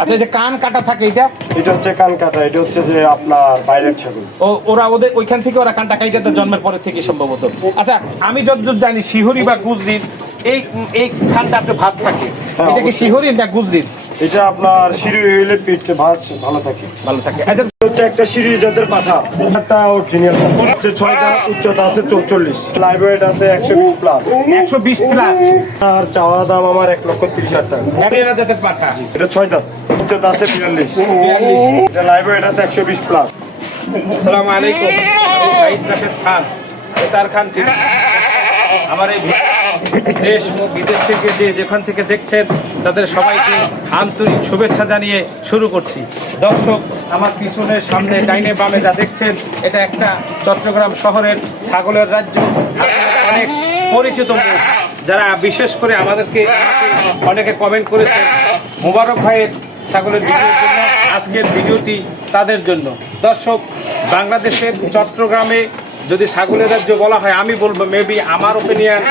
আচ্ছা, এই যে কান কাটা থাকে এটা হচ্ছে কান কাটা, এটা হচ্ছে যে আপনার বাইরের ছাগল। ওরা ওদের ওইখান থেকে ওরা কানটা কাইটাতে জন্মের পরে থেকে সম্ভবত। আচ্ছা, আমি যতদূর জানি শিহরি বা গুজরির এই এই খানটা আপনি ভাঁজ থাকে, এটা কি শিহরি না গুজরির? এটা আপনার সিঁড়ি হইলে পিঠ ভাঁজ ভালো থাকে। আচ্ছা, হচ্ছে একটা সিঁড়ি জাতের পাঠা, একটা অরিজিনাল হচ্ছে 6টা, উচ্চতা আছে 44, লাইভ ওয়েট আছে 120 প্লাস। 120 প্লাস। আর চাওয়া দাম আমার 1,30,000 টাকা। হরিয়ানা জাতের পাঠা, এটা 6টা, উচ্চতা আছে 42, এটা লাইভ ওয়েট আছে 120 প্লাস। আসসালামু আলাইকুম, আমি সাইদ রাশেদ খান, এসআর খান টিভি। আমার এই দেশ ও বিদেশ থেকে যেখান থেকে দেখছেন তাদের সবাইকে আন্তরিক শুভেচ্ছা জানিয়ে শুরু করছি। দর্শক, আমার পিছনের সামনে ডাইনে বামে যা দেখছেন, এটা একটা চট্টগ্রাম শহরের ছাগলের রাজ্য। অনেক পরিচিত মুখ, যারা বিশেষ করে আমাকে অনেকে কমেন্ট করেছেন মোবারক ভাইয়ের ছাগলের ভিডিওর জন্য। আজকের ভিডিওটি তাদের জন্য। দর্শক, বাংলাদেশের চট্টগ্রামে যদি ছাগলের রাজ্য বলা হয়, আমি বলবো মেবি আমার ওপিনিয়ন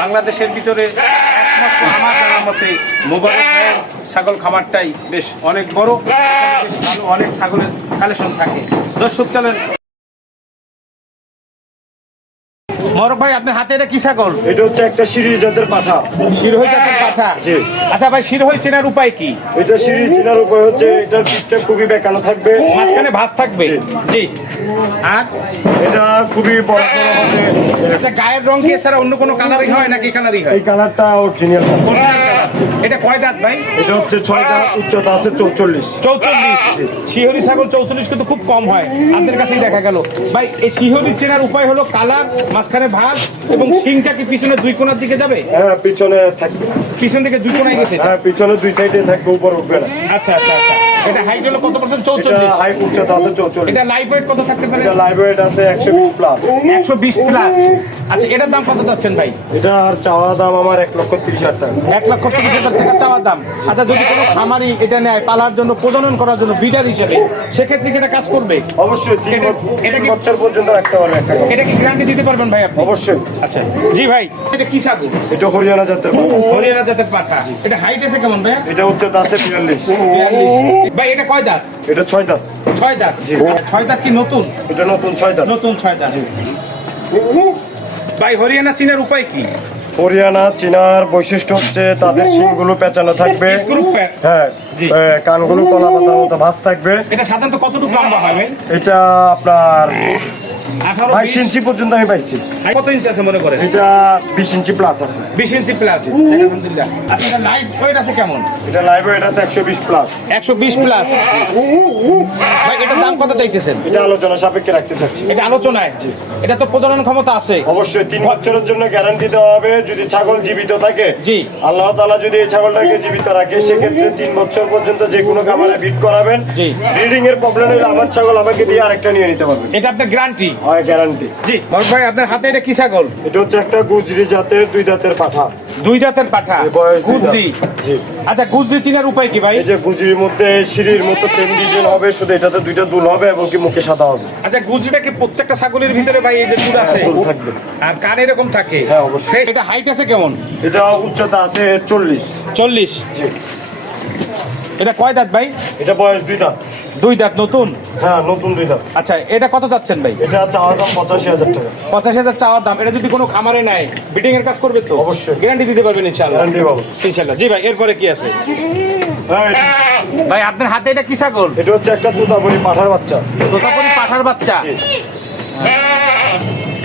বাংলাদেশের ভিতরে একমাত্র আমার জানার মতে মোবারক ভাইয়ের ছাগল খামারটাই বেশ অনেক বড়, বেশ ভালো, অনেক ছাগলের কালেকশন থাকে। দর্শক চলেন। মোবারক ভাই, আপনার হাতে এটা কি ছাগল? এটা হচ্ছে একটা সিঁড়ি জাতের পাঠা। শিরোহী জাতের পাঠা? জি। আচ্ছা ভাই, শিরোহী চেনার উপায় কি? এটা সিঁড়ি চেনার উপায় হচ্ছে এটার পিঠটা খুবই বেঁকানো থাকবে, মাঝখানে ভাঁজ থাকবে। জি। আর এটা খুবই বড় হবে। আচ্ছা, গায়ের রং কি এছাড়া অন্য কোনো কালারই হয় নাকি কালারই হয়? এই কালারটা অরিজিনাল। এটা কয় দাঁত ভাই? এটা হচ্ছে 6টা, উচ্চতা আছে 44। 44। শিহরি ছাগল 44 কিন্তু খুব কম হয়, আপনাদের কাছেই দেখা গেল। ভাই, এই শিহরি চেনার উপায় হলো কালার, মাঝখানে ভাঁজ, এবং শিংটা কি পিছনে দুই কোণার দিকে যাবে? হ্যাঁ, পিছনে থাকবে। পিছন দিকে দুই কোণায় গেছে? হ্যাঁ, পিছনে দুই সাইডে থাকবে, উপর উঠবে না। আচ্ছা আচ্ছা আচ্ছা। এটা হাইট হলো কত পার্সেন্ট? এটা 44। হাই উচ্চতা আছে 44। এটা লাইভ ওয়েট কত থাকতে পারে? এটা লাইভ ওয়েট আছে 120 প্লাস। 120 প্লাস। আচ্ছা, এটার দাম কত যাচ্ছেন ভাই? এটা আর চাওয়া দাম আমার 1,30,000 টাকা। 1,30,000 টাকা চাওয়ার দাম। আচ্ছা, যদি কোনো খামারি এটা নেয় পালার জন্য, প্রজনন করার জন্য, ব্রিডার হিসেবে, সেক্ষেত্রে কি এটা কাজ করবে? অবশ্যই 3 বছর পর্যন্ত রাখতে পারবে একটা। এটা কি গ্যারান্টি দিতে পারবেন ভাই আপনি? অবশ্যই। আচ্ছা জি ভাই, এটা কি ছাগল? এটা হরিয়ানা জাতের পাঠা। হরিয়ানা জাতের পাঠা। এটা হাইট আছে কেমন ভাই? এটা উচ্চতা আছে 42। 42। ভাই, এটা কয় দাঁত? এটা 6 দাঁত। 6 দাঁত। 6 দাঁত কি নতুন? এটা নতুন 6 দাঁত। নতুন 6 দাঁত। ভাই, হরিয়ানা চীনের উপায় কি? হরিয়ানা চিনার বৈশিষ্ট্য হচ্ছে তাদের শিংগুলো পেঁচানো থাকবে। Screw pack. হ্যাঁ, জি। কানগুলো কলা পাতার মতো ভাঁজ থাকবে। এটা সাধারণত কতটুকু লম্বা হয় ভাই? এটা আপনার 18 22 ইঞ্চি পর্যন্ত আমি পাইছি। কত ইঞ্চি আছে মনে করেন? এটা 20 ইঞ্চি প্লাস আছে। 20 ইঞ্চি প্লাস। আলহামদুলিল্লাহ। আচ্ছা, এটা লাইভ ওয়েট আছে কেমন? এটা লাইভ ওয়েট আছে 120 প্লাস। 120 প্লাস। ভাই, এটার দাম কত চাইতেছেন? এটা আলোচনা সাপেক্ষে রাখতে চাচ্ছি। এটা আলোচনায়? এটা তো প্রজনন ক্ষমতা আছে? অবশ্যই 3 বছরের জন্য গ্যারান্টি দেওয়া হবে। যদি ছাগল জীবিত থাকে, জি, আল্লাহ তাআলা যদি এই ছাগলটাকে জীবিত রাখে, সেক্ষেত্রে 3 বছর পর্যন্ত যে কোনো খামারে ফিট করাবেন। জি। ব্রিডিং এর প্রবলেম হলে আমার ছাগল আমাকে দিয়ে আরেকটা নিয়ে নিতে পারবেন। এটা আপনার গ্যারান্টি? হয়, গ্যারান্টি। জি। ভাই, আপনার হাতে এটা কি ছাগল? এটা হচ্ছে একটা গুজরি জাতের 2 দাঁতের পাঠা। 2 দাঁতের পাঠা। বয়স 2 দাঁত। গুজরি? জি। আচ্ছা, গুজরি চিনার উপায় কি ভাই? এই যে গুজরির মধ্যে সিঁড়ির মতো সেম ডিজাইন হবে, শুধু এটাতে 2টা দুল হবে এবং কি মুখে সাদা হবে। আচ্ছা, গুজরিটা কি প্রত্যেকটা ছাগলের ভিতরে ভাই এই যে দুধ আছে? দুল থাকবে। আর কান এরকম থাকে? হ্যাঁ, অবশ্যই। এটা হাইট আছে কেমন? এটা উচ্চতা আছে 40। 40। জি। এটা কয় দাঁত ভাই? এটা বয়স 2 দাঁত। 2 দাঁত নতুন? হ্যাঁ, নতুন 2 দাঁত। আচ্ছা, এটা কত যাচ্ছেন ভাই? এটা চাওয়া দাম 85,000 টাকা। 85,000 চাওয়ার দাম। এটা যদি কোনো খামারে নেয়, ব্রিডিং এর কাজ করবে তো? অবশ্যই। গ্যারান্টি দিতে পারবেন ইনশাআল্লাহ? গ্যারান্টি পাবো। ইনশাআল্লাহ। জি ভাই, এরপরে কি আছে? হ্যাঁ, ভাই, আপনার হাতে এটা কি ছাগল? এটা হচ্ছে একটা তোতাপুরি পাঠার বাচ্চা। তোতাপুরি পাঠার বাচ্চা? জি।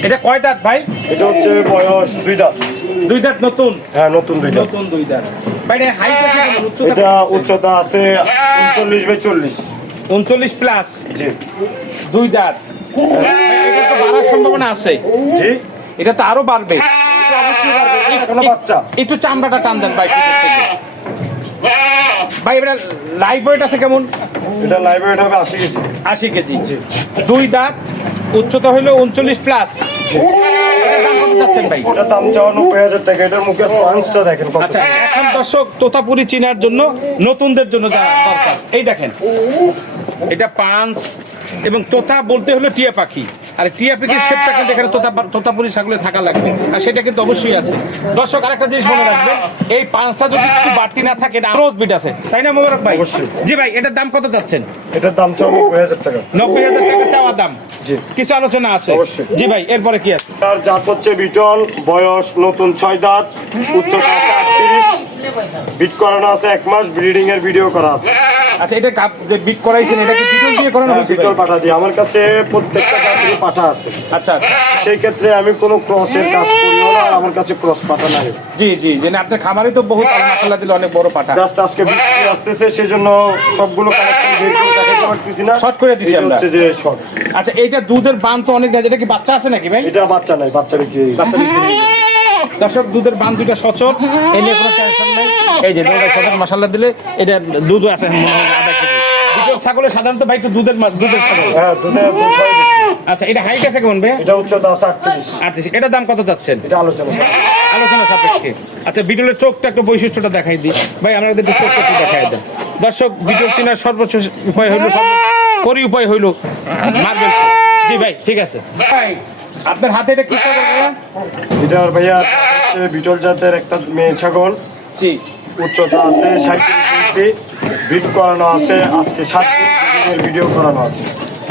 এটা কয় দাঁত ভাই? এটা হচ্ছে বয়স 2 দাঁত। 2 দাঁত নতুন? হ্যাঁ, নতুন 2 দাঁত। নতুন 2 দাঁত। ভাই, এটা হাইট আছে কেমন? উচ্চতা এটা কেমন আছে? উচ্চতা আছে 39/40। 39 প্লাস। জি। 2 দাঁত। এটা তো বাড়ার সম্ভাবনা আছে? জি। এটা তো আরো বাড়বে। এখনো বাচ্চা। একটু চামড়াটা টান দেন ভাই পিছন থেকে। ভাই, এটা লাইভ ওয়েট আছে কেমন? এটা লাইভ ওয়েট হবে 80 কেজি। 80 কেজি। 2 দাঁত, উচ্চতা হলো 39 প্লাস। এটার দাম কত যাচ্ছেন ভাই? এটা দাম চাওয়া 90,000 টাকা। এটার মুখের পাঁচটা দেখেন কত। আচ্ছা, এখন দর্শক তোতাপুরি চিনার জন্য নতুনদের জন্য যা দরকার, এই দেখেন, এটা পাঁচ এবং তোতা বলতে হলো টিয়া পাখি। আর টিয়া পিকের শেপটা কিন্তু এখানে তোতাপুরি ছাগলে থাকা লাগবে, আর সেটা কিন্তু অবশ্যই আছে। দর্শক আরেকটা জিনিস মনে রাখবেন, এই পাঁচটা যদি একটু বাড়তি না থাকে এটা আরো বিট আছে, তাই না মোবারক ভাই? অবশ্যই। জি ভাই, এটার দাম কত চাচ্ছেন? এটার দাম চাও 90,000 টাকা। 90,000 টাকা চাওয়া দাম। জি। কিছু আলোচনা আছে? অবশ্যই। জি ভাই, এরপরে কি আছে? তার জাত হচ্ছে বিটল, বয়স নতুন 6 দাঁত, উচ্চতা আছে 38, বিট করানো আছে 1 মাস, ব্রিডিং এর ভিডিও করা আছে। আচ্ছা, এটা বিট করাইছেন, এটা কি বিটল দিয়ে করানো হয়েছে? বিটল পাঠা দিয়ে আমার কাছে প্রত্যেকটা জাতেরই পাঠা আছে। আচ্ছা আচ্ছা। সেই ক্ষেত্রে আমি কোনো ক্রসের কাজ করিও না, আর আমার কাছে ক্রস পাঠা নাই। জি জি, জেনে আপনার খামারে তো বহুত মাশাআল্লাহ দিলে অনেক বড় পাঠা। জাস্ট আজকে বৃষ্টি আসতেছে সেজন্য সবগুলো কালেকশন বের করে দেখাতে পারতেছি না, শর্ট করে দিছি এটা আমরা। হচ্ছে যে শর্ট। আচ্ছা, এইটা দুধের বান তো অনেক দেয়, এটা কি বাচ্চা আছে নাকি ভাই? এটা বাচ্চা নাই, বাচ্চা বিক্রি হয়ে গেছে। বাচ্চা বিক্রি হয়ে গেছে। দর্শক, দুধের বান দুইটা সচল, এই নিয়ে কোনো টেনশন নাই। এই যে দুধের সচল মাশাআল্লাহ দিলে এটা দুধও আছে মনে হয় আধা কেজি। বিটল ছাগলে সাধারণত ভাই একটু দুধের ছাগল। হ্যাঁ, দুধের দুধ হয় বেশি। আচ্ছা, এটা হাইট আছে কেমন ভাই? এটা উচ্চতা আছে 38। 38। এটা দাম কত চাচ্ছেন? এটা আলোচনা আলোচনা সাপেক্ষে। আচ্ছা, বিটলের চোখটা একটু বৈশিষ্ট্যটা দেখাই দিই ভাই, আমাদের একটু চোখটা একটু দেখাই দেন। দর্শক, বিটল চেনার সর্বোচ্চ উপায় হইলো, সর্বোপরি উপায় হইলো মার্বেল চোখ। জি ভাই, ঠিক আছে ভাই। আপনার হাতে এটা কি ছাগল ভাইয়া? এটার ভাইয়া হচ্ছে বিটল জাতের একটা মেয়ে ছাগল, জি। উচ্চতা আছে 37 ইঞ্চি, বিট করানো আছে আজকে 7 দিনের ভিডিও করানো আছে।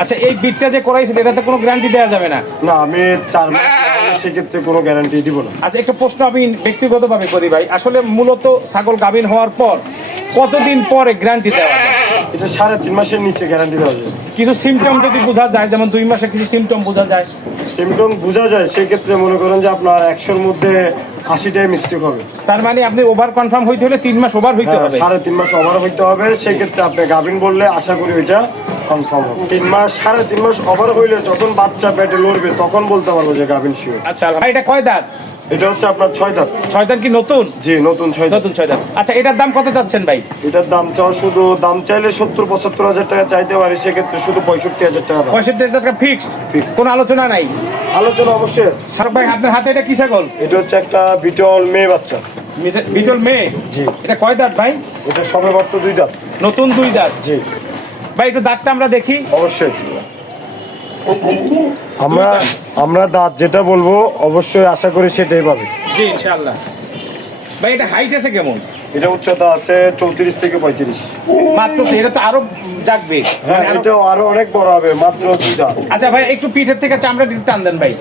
আচ্ছা, এই বিটটা যে করাইছেন এটাতে কোনো গ্যারান্টি দেওয়া যাবে না? না, আমি 4 মাস লাগালে সেক্ষেত্রে কোনো গ্যারান্টি দিব না। আচ্ছা, একটা প্রশ্ন আমি ব্যক্তিগতভাবে করি ভাই, আসলে মূলত ছাগল গাভীন হওয়ার পর কতদিন পরে গ্যারান্টি দেওয়া যায়? এটা 3.5 মাসের নিচে গ্যারান্টি দেওয়া যায়। কিছু সিমটম যদি বোঝা যায়, যেমন 2 মাসে কিছু সিমটম বোঝা যায়। সিমটম বোঝা যায়, সেক্ষেত্রে মনে করেন যে আপনার 100-র মধ্যে 80টাই মিস্টেক হবে। তার মানে আপনি ওভার কনফার্ম হইতে হলে 3 মাস ওভার হইতে হবে। 3.5 মাস ওভার হইতে হবে, সেক্ষেত্রে আপনি গাভিন বললে আশা করি ওইটা কনফার্ম হবে। 3 মাস 3.5 মাস ওভার হইলে যখন বাচ্চা পেটে লড়বে তখন বলতে পারবো যে গাভিন শিওর। আচ্ছা ভাই, এটা কয় দাঁত? এটা হচ্ছে আপনার 6 দাঁত। 6 দাঁত কি নতুন? জি, নতুন 6 দাঁত। নতুন 6 দাঁত। আচ্ছা, এটার দাম কত চাচ্ছেন ভাই? এটার দাম চাও শুধু দাম চাইলে 70-75 হাজার টাকা চাইতে পারি, সেক্ষেত্রে শুধু 65,000 টাকা দাম। 65,000 টাকা ফিক্সড, Fixed। কোনো আলোচনা নাই? আলোচনা অবশ্যই আছে। শাহরুখ ভাই, আপনার হাতে এটা কি ছাগল? এটা হচ্ছে একটা বিটল মেয়ে বাচ্চা। বিটল মেয়ে? জি। এটা কয় দাঁত ভাই? এটা সবে মাত্র 2 দাঁত। নতুন 2 দাঁত। জি, ভাই, একটু দাঁতটা আমরা দেখি। অবশ্যই। আমরা দাঁত যেটা বলবো অবশ্যই আশা করি সেটাই পাবে। জি, ইনশাআল্লাহ। ভাই, এটা হাইট আছে কেমন? এটা উচ্চতা আছে 34 থেকে 35। মাত্র তো, এটা তো আরো জাগবে। হ্যাঁ, মানে আরো- এটা আরো অনেক বড় হবে, মাত্র 2 দাঁত। আচ্ছা ভাই, একটু পিঠের থেকে চামড়া দিতে টান দেন ভাই।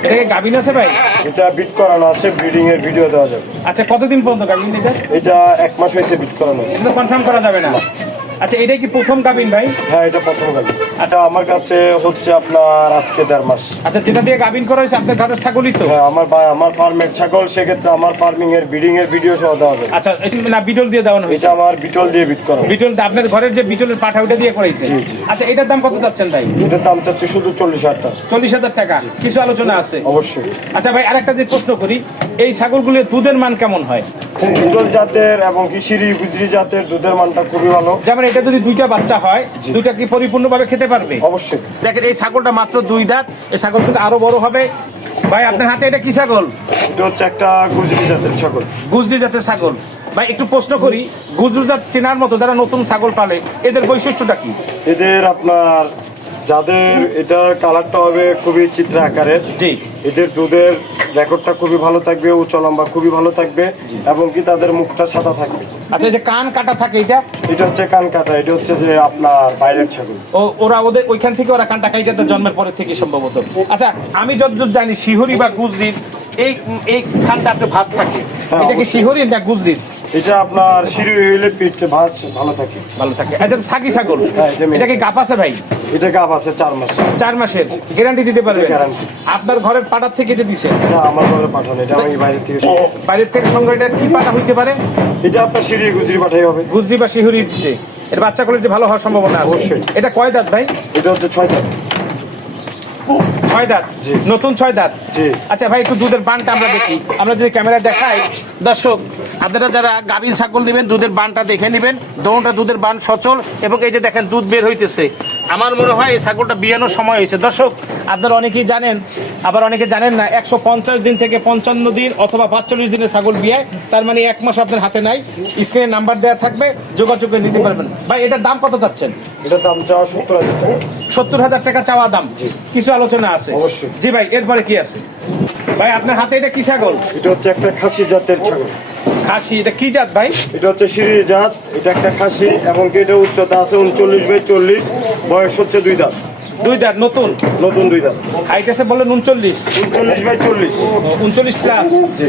এটাকে গাভিন আছে ভাই? এটা বিট করানো আছে, ব্রিডিং এর ভিডিও দেওয়া যাবে। আচ্ছা, কতদিন পর্যন্ত গাভিন এটা? এটা 1 মাস হয়েছে বিট করানো আছে। এটা তো কনফার্ম করা যাবে না। আচ্ছা, এটাই কি প্রথম গাভিন ভাই? হ্যাঁ, এটা প্রথম গাভী। আচ্ছা, আমার কাছে হচ্ছে আপনার আজকে 1.5 মাস। আচ্ছা, যেটা দিয়ে গাভিন করা হয়েছে আপনার ঘরের ছাগলই তো? হ্যাঁ, আমার ফার্মের ছাগল, সেক্ষেত্রে আমার ফার্মিং এর ব্রিডিং এর ভিডিও সহ দেওয়া যাবে। আচ্ছা, না বিটল দিয়ে দেওয়ানো হয়েছে? এটা আমার বিটল দিয়ে বিট করানো। বিটল আপনার ঘরের যে বিটলের পাঠা ওটা দিয়ে করাইছে? জি, জি। আচ্ছা, এটার দাম কত চাচ্ছেন ভাই? এটার দাম চাচ্ছে শুধু 40,000 টাকা। 40,000 টাকা। কিছু আলোচনা আছে? অবশ্যই। আচ্ছা ভাই, আরেকটা যে প্রশ্ন করি, এই ছাগলগুলোর দুধের মান কেমন হয়? বিটল জাতের এবং কি সিরি গুজরি জাতের দুধের মানটা খুবই ভালো। যেমন এটা যদি 2টা বাচ্চা হয়, 2টা কি পরিপূর্ণভাবে খেতে পারবে? অবশ্যই। দেখেন, এই ছাগলটা মাত্র 2 দাঁত, এই ছাগল কিন্তু আরো বড় হবে। ভাই, আপনার হাতে এটা কি ছাগল? এটা হচ্ছে একটা গুজরি জাতের ছাগল। গুজরি জাতের ছাগল। ভাই, একটু প্রশ্ন করি, গুজরি জাত চেনার মতো যারা নতুন ছাগল পালে এদের বৈশিষ্ট্যটা কি? এদের আপনার যাদের এটার কালারটা হবে খুবই চিত্র আকারের, জি। এদের দুধের রেকর্ডটা খুবই ভালো থাকবে, উচ্চ লম্বা খুবই ভালো থাকবে, এবং কি তাদের মুখটা সাদা থাকবে। আচ্ছা, এই যে কান কাটা থাকে এটা? এটা হচ্ছে কান কাটা, এটা হচ্ছে যে আপনার বাইরের ছাগল। ওরা ওদের ওইখান থেকে ওরা কানটা কাইটাতে জন্মের পরের থেকে সম্ভবত। আচ্ছা, আমি যতদূর জানি শিহরি বা গুজরির এই খানটা আপনি ভাঁজ থাকে, এটা কি শিহরি না গুজরির? এটা আপনার সিঁড়ি হইলে পিঠ ভাঁজ ভালো থাকে। ভালো থাকে। আচ্ছা, সাকি ছাগল, হ্যাঁ, এটা মেয়ে। এটা কি গাপ আছে ভাই? এটা গাব আছে 4 মাস। 4 মাসের গ্যারান্টি দিতে পারবেন? Guarantee। আপনার ঘরের পাটার থেকে যে দিছে? এটা আমার ঘরে পাঠানো, এটা আমি বাইরে থেকে বাইরের থেকে সঙ্গে এটা কি পাটা হইতে পারে? এটা আপনার সিঁড়ি গুজরি পাঠাই হবে। গুজরি বা শিহুরি দিছে, এর বাচ্চা কোয়ালিটি ভালো হওয়ার সম্ভাবনা আছে। অবশ্যই। এটা কয় দাঁত ভাই? এটা হচ্ছে 6 দাঁত। 6 দাঁত। জি। নতুন 6 দাঁত। জি। আচ্ছা ভাই, একটু দুধের বানটা আমরা দেখি। আমরা যদি ক্যামেরা দেখাই, দর্শক আপনারা যারা গাভীর ছাগল নেবেন দুধের বানটা দেখে নেবেন। দোনোটা দুধের বান সচল, এবং এই যে দেখেন দুধ বের হইতেছে। আমার মনে হয় এই ছাগলটা বিয়ানোর সময় হয়েছে। দর্শক আপনারা অনেকেই জানেন, আবার অনেকে জানেন না, 150 দিন থেকে 55 দিন অথবা 45 দিনের ছাগল বিয়ায়, তার মানে 1 মাস আপনার হাতে নাই। স্ক্রিনে নাম্বার দেওয়া থাকবে, যোগাযোগ করে নিতে পারবেন। ভাই এটার দাম কত চাচ্ছেন? এটার দাম চাওয়া 70,000 টাকা। 70,000 টাকা চাওয়া দাম, কিছু আলোচনা আছে অবশ্যই। জি ভাই, এরপরে কি আছে ভাই আপনার হাতে? এটা কি ছাগল? এটা হচ্ছে একটা খাসি জাতের ছাগল। খাসি, এটা কি জাত ভাই? এটা হচ্ছে সিরি জাত, এটা একটা খাসি এবং কি এটা উচ্চতা আছে 39/40, বয়স হচ্ছে 2 দাঁত। 2 দাঁত, নতুন নতুন 2 দাঁত। হাইট আছে বললেন 39, 39/40। 39 প্লাস। জি।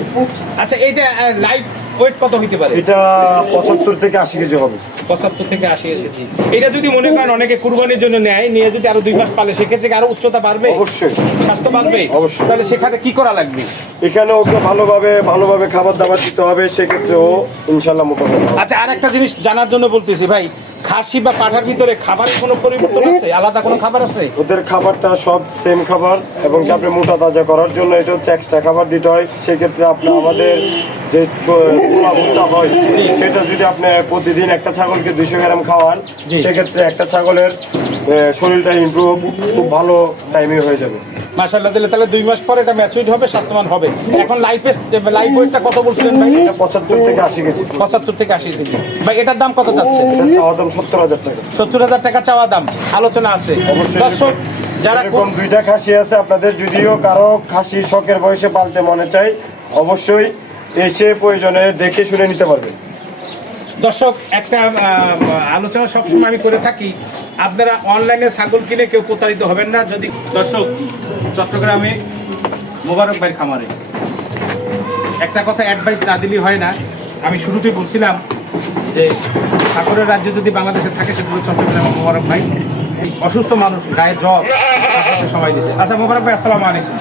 আচ্ছা এইটা লাইভ ওয়েট কত হইতে পারে? এটা 75 থেকে 80 কেজি হবে। 75 থেকে 80 কেজি। এটা যদি মনে করেন অনেকে কুরবানির জন্য নেয়, নিয়ে যদি আরো 2 মাস পালে, সেক্ষেত্রে কি আরো উচ্চতা বাড়বে? অবশ্যই। স্বাস্থ্য বাড়বে? অবশ্যই। তাহলে সেখানে কি করা লাগবে? এখানে ওকে ভালোভাবে খাবার দাবার দিতে হবে, সেক্ষেত্রে ও ইনশাল্লাহ মোটামুটি হবে। আচ্ছা আর একটা জিনিস জানার জন্য বলতেছি ভাই, খাসি বা পাঠার ভিতরে খাবারের কোনো পরিবর্তন আছে? আলাদা কোনো খাবার আছে? ওদের খাবারটা সব সেম খাবার এবং কি আপনি মোটা তাজা করার জন্য এটা হচ্ছে এক্সট্রা খাবার দিতে হয়। সেক্ষেত্রে আপনি আমাদের যে ছোলা ভুট্টা হয় সেটা যদি আপনি প্রতিদিন একটা ছাগলকে 200 গ্রাম খাওয়ান, জি। সেক্ষেত্রে একটা ছাগলের শরীরটা ইমপ্রুভ খুব ভালো টাইমে হয়ে যাবে। মাশাআল্লাহ, দিলে তাহলে 2 মাস পরে এটা ম্যাচুরিট হবে, স্বাস্থ্যবান হবে। এখন লাইফ ওয়েটটা কত বলছিলেন ভাই? এটা 75 থেকে 80 কেজি। 75 থেকে 80 কেজি। ভাই এটার দাম কত যাচ্ছে? এটা চাওয়া দাম 70,000 টাকা। 70,000 টাকা চাওয়া দাম, আলোচনা আছে। অবশ্যই। দর্শক যারা এরকম 2টা খাসি আছে আপনাদের, যদিও কারো খাসি শখের বয়সে পালতে মনে চাই, অবশ্যই এসে প্রয়োজনে দেখে শুনে নিতে পারবেন। দর্শক একটা আলোচনা সবসময় আমি করে থাকি, আপনারা অনলাইনে ছাগল কিনে কেউ প্রতারিত হবেন না। যদি দর্শক চট্টগ্রামে মোবারক ভাইয়ের খামারে একটা কথা অ্যাডভাইস না দিলেই হয় না। আমি শুরুতেই বলছিলাম যে ঠাকুরের রাজ্য যদি বাংলাদেশে থাকে সেগুলো চট্টগ্রামে মোবারক ভাই। অসুস্থ মানুষ, গায়ে জ্বর, সময় দিচ্ছে। আচ্ছা মোবারক ভাই, আসসালামু আলাইকুম।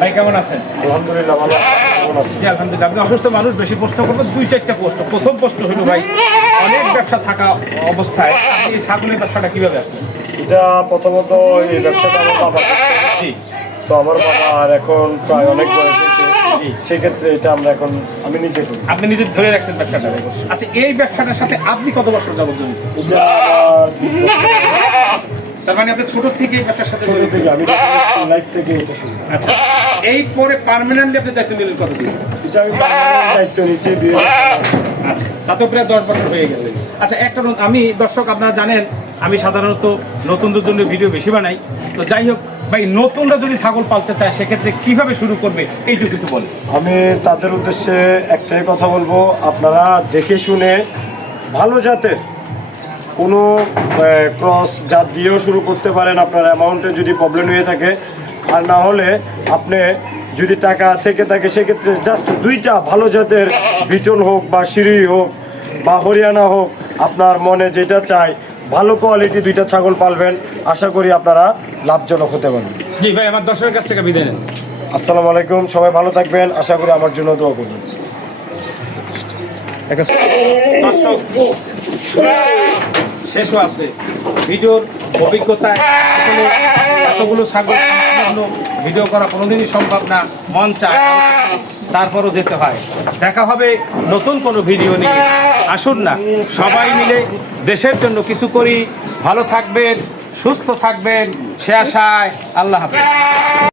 ভাই কেমন আছেন? আলহামদুলিল্লাহ ভালো আছি। কেমন আছেন? জি আলহামদুলিল্লাহ। আপনি অসুস্থ মানুষ, বেশি প্রশ্ন করবো, 2-4টা প্রশ্ন। প্রথম প্রশ্ন হলো ভাই, অনেক ব্যবসা থাকা অবস্থায় আপনি এই ছাগলের ব্যবসাটা কিভাবে আসলেন? এটা প্রথমত এই ব্যবসাটা আমার বাবা করতো। জি তো আমার বাবার এখন প্রায় অনেক বয়স হয়েছে, সেক্ষেত্রে এটা আমি নিজে করি। আপনি নিজে ধরে রাখছেন ব্যবসাটা। আচ্ছা এই ব্যবসাটার সাথে আপনি কত বছর যাবত জড়িত? এটা আমার 20 বছর। তার মানে আপনি ছোট থেকে এই ব্যবসার সাথে ছোট জড়িত? থেকে আমি লাইফ থেকে এটা শুরু। আচ্ছা এই পরে পার্মানেন্টলি আপনি দায়িত্ব নিলেন কতদিন? এটা আমি permanent দায়িত্ব নিচ্ছি বিয়ে। আচ্ছা তাতে প্রায় 10 বছর হয়ে গেছে। আচ্ছা একটা আমি দর্শক আপনারা জানেন আমি সাধারণত নতুনদের জন্য ভিডিও বেশি বানাই। তো যাই হোক ভাই, নতুনরা যদি ছাগল পালতে চায় সেক্ষেত্রে কিভাবে শুরু করবে এইটুকু একটু বলেন। আমি তাদের উদ্দেশ্যে একটাই কথা বলবো, আপনারা দেখে শুনে ভালো জাতের কোনো ক্রস জাত দিয়েও শুরু করতে পারেন আপনার অ্যামাউন্টে যদি প্রবলেম হয়ে থাকে। আর না হলে আপনি যদি টাকা থেকে থাকে সেক্ষেত্রে জাস্ট 2টা ভালো জাতের বিটল হোক বা সিরি হোক বা হরিয়ানা হোক, আপনার মনে যেটা চাই ভালো কোয়ালিটি 2টা ছাগল পালবেন, আশা করি আপনারা লাভজনক হতে পারবেন। জি ভাই, আমার দর্শকের কাছ থেকে বিদায় নেন। আসসালামু আলাইকুম, সবাই ভালো থাকবেন, আশা করি আমার জন্য দোয়া করবেন। দর্শক শেষও আছে ভিডিওর অভিজ্ঞতায়। আসলে এতগুলো ছাগল ভিডিও করা কোনোদিনই সম্ভব না, মন চায় তারপরও যেতে হয়। দেখা হবে নতুন কোনো ভিডিও নিয়ে। আসুন না সবাই মিলে দেশের জন্য কিছু করি। ভালো থাকবেন, সুস্থ থাকবেন, সে আশায় আল্লাহ হাফেজ।